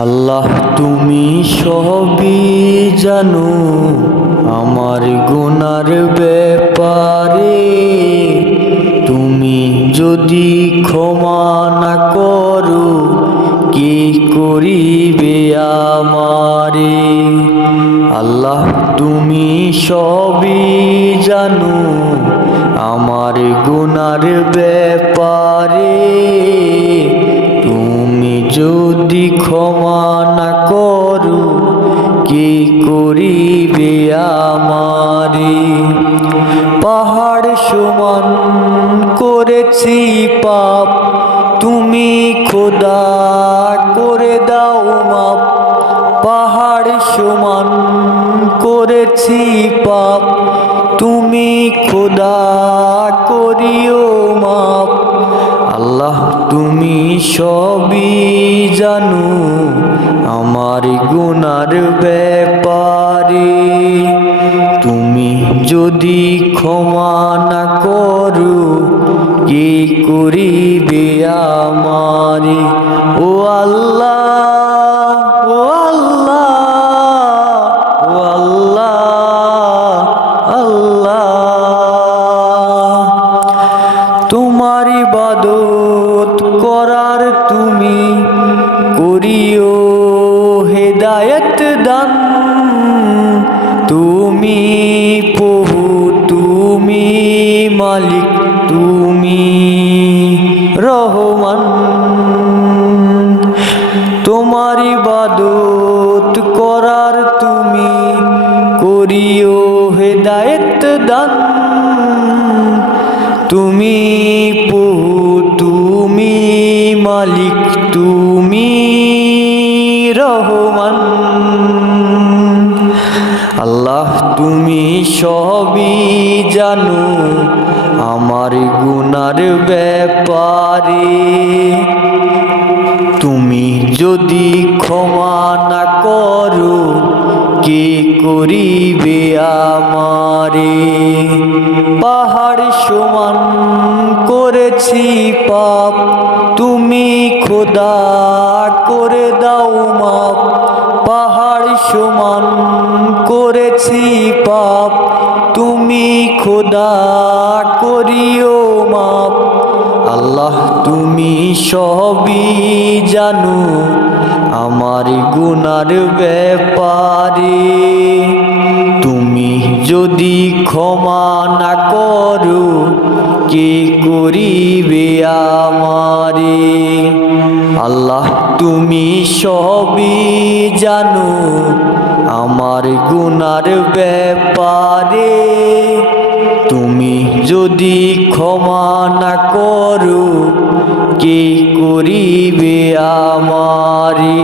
আল্লাহ তুমি সবই জানো আমার গুনার ব্যাপারে। তুমি যদি ক্ষমা না করো কি করিবে আমারে। আল্লাহ তুমি সবই জানো আমার গুনার ব্যাপারে। তুমি যদি ক্ষমা না করো কি করিবে আমারে। পাহাড় সমান করেছি পাপ, তুমি খোদা করে দাও মাপ। পাহাড় সমান করেছি পাপ, তুমি খোদা করিও মাপ। আল্লাহ তুমি সবই জানো আমার গুনার ব্যাপারে। তুমি যদি ক্ষমা না করো কি করিবে আমারে। ও আল্লাহ, ও আল্লাহ, ও আল্লাহ, আল্লাহ। তোমার ইবাদত করার তুমি করিও হেদায়েত দান। তুমি প্রভু, তুমি মালিক, তুমি রহমান। তোমার ইবাদত করার তুমি করিও হেদায়েত দান। তুমি প্রভু, তুমি মালিক, তুমি রহমান। আল্লাহ তুমি সবই জানো আমার গুনার ব্যাপারে। তুমি যদি ক্ষমা না করো কি করিবে আমারে। পাহাড় সমান করেছি পাপ, তুমি খোদা করে দাও মাপ। পাহাড় সমান করেছি পাপ, তুমি খোদা করিও মাপ। আল্লাহ তুমি সবই জানো আমার গুনার ব্যাপারে। তুমি যদি ক্ষমা না করো কি করিবে আমারে। আল্লাহ তুমি সবই জানো আমার গুনার ব্যাপারে। তুমি যদি ক্ষমা না করো কি করিবে আমারে।